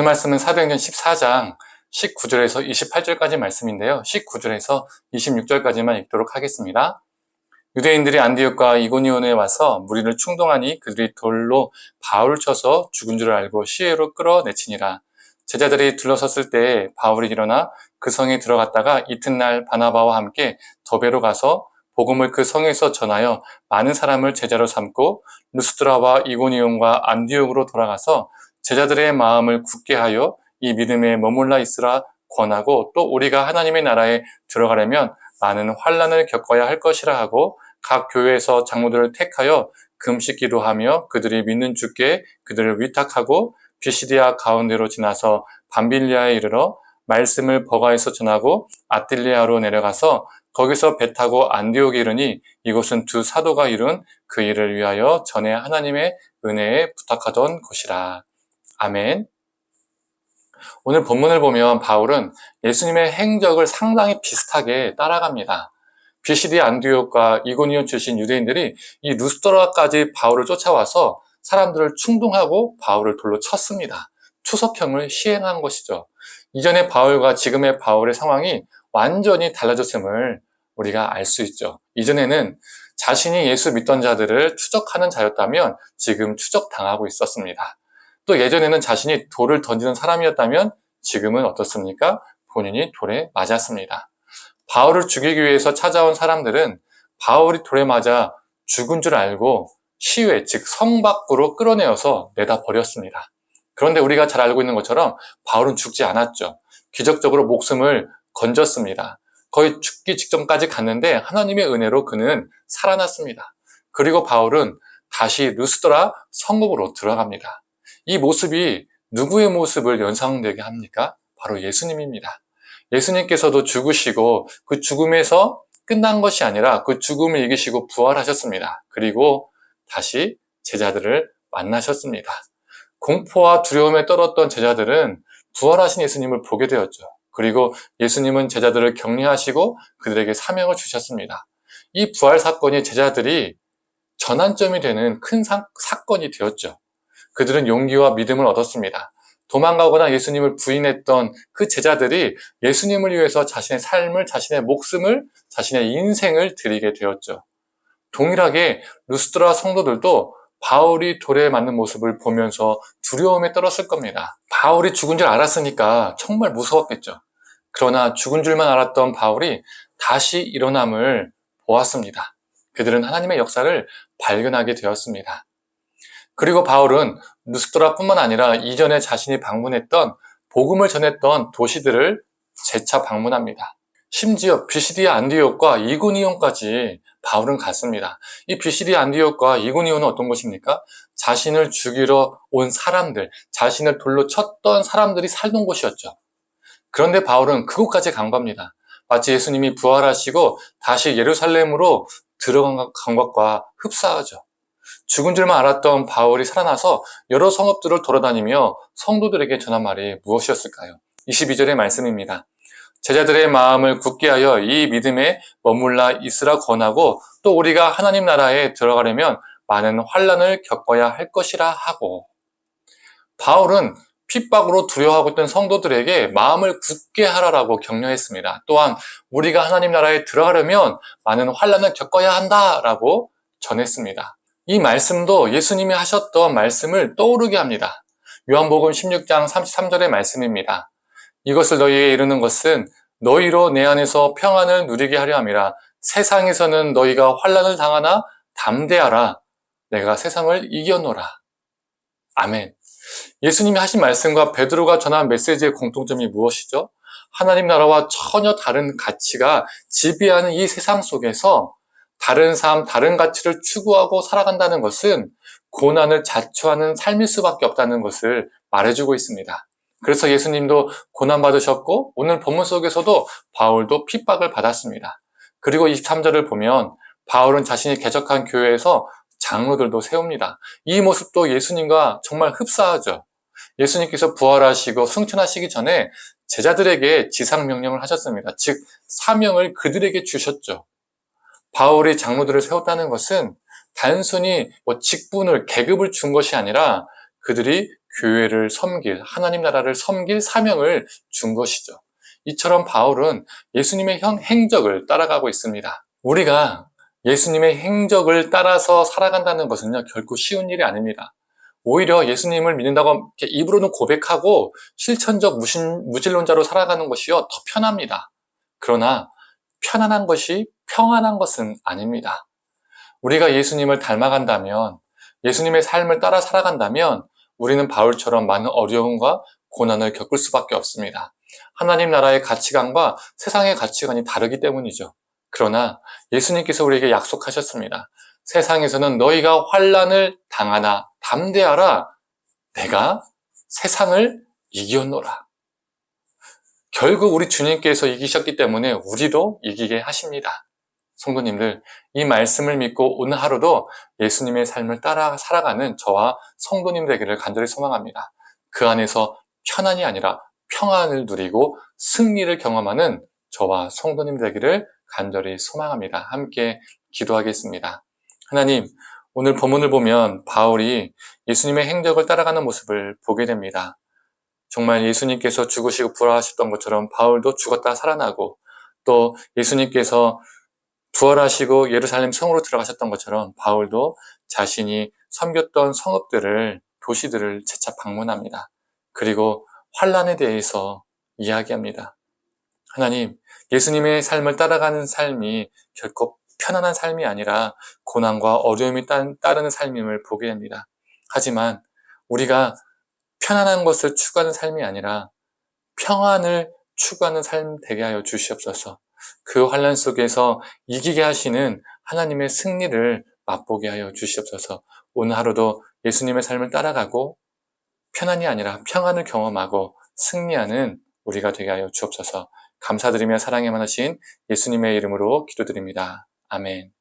오늘 말씀은 사도행전 14장 19절에서 28절까지 말씀인데요. 19절에서 26절까지만 읽도록 하겠습니다. 유대인들이 안디옥과 이고니온에 와서 무리를 충동하니 그들이 돌로 바울을 쳐서 죽은 줄 알고 시외로 끌어내치니라. 제자들이 둘러섰을 때 바울이 일어나 그 성에 들어갔다가 이튿날 바나바와 함께 더베로 가서 복음을 그 성에서 전하여 많은 사람을 제자로 삼고 루스드라와 이고니온과 안디옥으로 돌아가서 제자들의 마음을 굳게 하여 이 믿음에 머물러 있으라 권하고, 또 우리가 하나님의 나라에 들어가려면 많은 환난을 겪어야 할 것이라 하고, 각 교회에서 장로들을 택하여 금식 기도하며 그들이 믿는 주께 그들을 위탁하고 비시디아 가운데로 지나서 밤빌리아에 이르러 말씀을 버가에서 전하고 아틸리아로 내려가서 거기서 배 타고 안디옥에 이르니, 이곳은 두 사도가 이룬 그 일을 위하여 전에 하나님의 은혜에 부탁하던 곳이라. 아멘. 오늘 본문을 보면 바울은 예수님의 행적을 상당히 비슷하게 따라갑니다. 비시디 안디옥과 이고니온 출신 유대인들이 이 루스드라까지 바울을 쫓아와서 사람들을 충동하고 바울을 돌로 쳤습니다. 추석형을 시행한 것이죠. 이전의 바울과 지금의 바울의 상황이 완전히 달라졌음을 우리가 알 수 있죠. 이전에는 자신이 예수 믿던 자들을 추적하는 자였다면 지금 추적당하고 있었습니다. 또 예전에는 자신이 돌을 던지는 사람이었다면 지금은 어떻습니까? 본인이 돌에 맞았습니다. 바울을 죽이기 위해서 찾아온 사람들은 바울이 돌에 맞아 죽은 줄 알고 시외, 즉 성 밖으로 끌어내어서 내다 버렸습니다. 그런데 우리가 잘 알고 있는 것처럼 바울은 죽지 않았죠. 기적적으로 목숨을 건졌습니다. 거의 죽기 직전까지 갔는데 하나님의 은혜로 그는 살아났습니다. 그리고 바울은 다시 루스드라 성읍으로 들어갑니다. 이 모습이 누구의 모습을 연상되게 합니까? 바로 예수님입니다. 예수님께서도 죽으시고 그 죽음에서 끝난 것이 아니라 그 죽음을 이기시고 부활하셨습니다. 그리고 다시 제자들을 만나셨습니다. 공포와 두려움에 떨었던 제자들은 부활하신 예수님을 보게 되었죠. 그리고 예수님은 제자들을 격려하시고 그들에게 사명을 주셨습니다. 이 부활 사건이 제자들이 전환점이 되는 큰 사건이 되었죠. 그들은 용기와 믿음을 얻었습니다. 도망가거나 예수님을 부인했던 그 제자들이 예수님을 위해서 자신의 삶을, 자신의 목숨을, 자신의 인생을 드리게 되었죠. 동일하게 루스드라 성도들도 바울이 돌에 맞는 모습을 보면서 두려움에 떨었을 겁니다. 바울이 죽은 줄 알았으니까 정말 무서웠겠죠. 그러나 죽은 줄만 알았던 바울이 다시 일어남을 보았습니다. 그들은 하나님의 역사를 발견하게 되었습니다. 그리고 바울은 루스드라뿐만 아니라 이전에 자신이 방문했던, 복음을 전했던 도시들을 재차 방문합니다. 심지어 비시디아 안디옥과 이고니온까지 바울은 갔습니다. 이 비시디아 안디옥과 이고니온은 어떤 곳입니까? 자신을 죽이러 온 사람들, 자신을 돌로 쳤던 사람들이 살던 곳이었죠. 그런데 바울은 그곳까지 간 겁니다. 마치 예수님이 부활하시고 다시 예루살렘으로 들어간 것과 흡사하죠. 죽은 줄만 알았던 바울이 살아나서 여러 성읍들을 돌아다니며 성도들에게 전한 말이 무엇이었을까요? 22절의 말씀입니다. 제자들의 마음을 굳게 하여 이 믿음에 머물러 있으라 권하고, 또 우리가 하나님 나라에 들어가려면 많은 환난을 겪어야 할 것이라 하고. 바울은 핍박으로 두려워하고 있던 성도들에게 마음을 굳게 하라라고 격려했습니다. 또한 우리가 하나님 나라에 들어가려면 많은 환난을 겪어야 한다라고 전했습니다. 이 말씀도 예수님이 하셨던 말씀을 떠오르게 합니다. 요한복음 16장 33절의 말씀입니다. 이것을 너희에게 이르는 것은 너희로 내 안에서 평안을 누리게 하려 함이라. 세상에서는 너희가 환난을 당하나 담대하라. 내가 세상을 이겨노라. 아멘. 예수님이 하신 말씀과 베드로가 전한 메시지의 공통점이 무엇이죠? 하나님 나라와 전혀 다른 가치가 지배하는 이 세상 속에서 다른 삶, 다른 가치를 추구하고 살아간다는 것은 고난을 자초하는 삶일 수밖에 없다는 것을 말해주고 있습니다. 그래서 예수님도 고난받으셨고 오늘 본문 속에서도 바울도 핍박을 받았습니다. 그리고 23절을 보면 바울은 자신이 개척한 교회에서 장로들도 세웁니다. 이 모습도 예수님과 정말 흡사하죠. 예수님께서 부활하시고 승천하시기 전에 제자들에게 지상명령을 하셨습니다. 즉 사명을 그들에게 주셨죠. 바울이 장로들을 세웠다는 것은 단순히 직분을, 계급을 준 것이 아니라 그들이 교회를 섬길, 하나님 나라를 섬길 사명을 준 것이죠. 이처럼 바울은 예수님의 행적을 따라가고 있습니다. 우리가 예수님의 행적을 따라서 살아간다는 것은요, 결코 쉬운 일이 아닙니다. 오히려 예수님을 믿는다고 이렇게 입으로는 고백하고 실천적 무신론자로 살아가는 것이요, 더 편합니다. 그러나 편안한 것이 평안한 것은 아닙니다. 우리가 예수님을 닮아간다면, 예수님의 삶을 따라 살아간다면 우리는 바울처럼 많은 어려움과 고난을 겪을 수밖에 없습니다. 하나님 나라의 가치관과 세상의 가치관이 다르기 때문이죠. 그러나 예수님께서 우리에게 약속하셨습니다. 세상에서는 너희가 환난을 당하나 담대하라. 내가 세상을 이겼노라. 결국 우리 주님께서 이기셨기 때문에 우리도 이기게 하십니다. 성도님들, 이 말씀을 믿고 오늘 하루도 예수님의 삶을 따라 살아가는 저와 성도님 되기를 간절히 소망합니다. 그 안에서 편안이 아니라 평안을 누리고 승리를 경험하는 저와 성도님 되기를 간절히 소망합니다. 함께 기도하겠습니다. 하나님, 오늘 본문을 보면 바울이 예수님의 행적을 따라가는 모습을 보게 됩니다. 정말 예수님께서 죽으시고 부활하셨던 것처럼 바울도 죽었다 살아나고, 또 예수님께서 부활하시고 예루살렘 성으로 들어가셨던 것처럼 바울도 자신이 섬겼던 성읍들을, 도시들을 재차 방문합니다. 그리고 환난에 대해서 이야기합니다. 하나님, 예수님의 삶을 따라가는 삶이 결코 편안한 삶이 아니라 고난과 어려움이 따르는 삶임을 보게 됩니다. 하지만 우리가 편안한 것을 추구하는 삶이 아니라 평안을 추구하는 삶 되게 하여 주시옵소서. 그 환난 속에서 이기게 하시는 하나님의 승리를 맛보게 하여 주시옵소서. 오늘 하루도 예수님의 삶을 따라가고 편안이 아니라 평안을 경험하고 승리하는 우리가 되게 하여 주옵소서. 감사드리며 사랑에 많으신 예수님의 이름으로 기도드립니다. 아멘.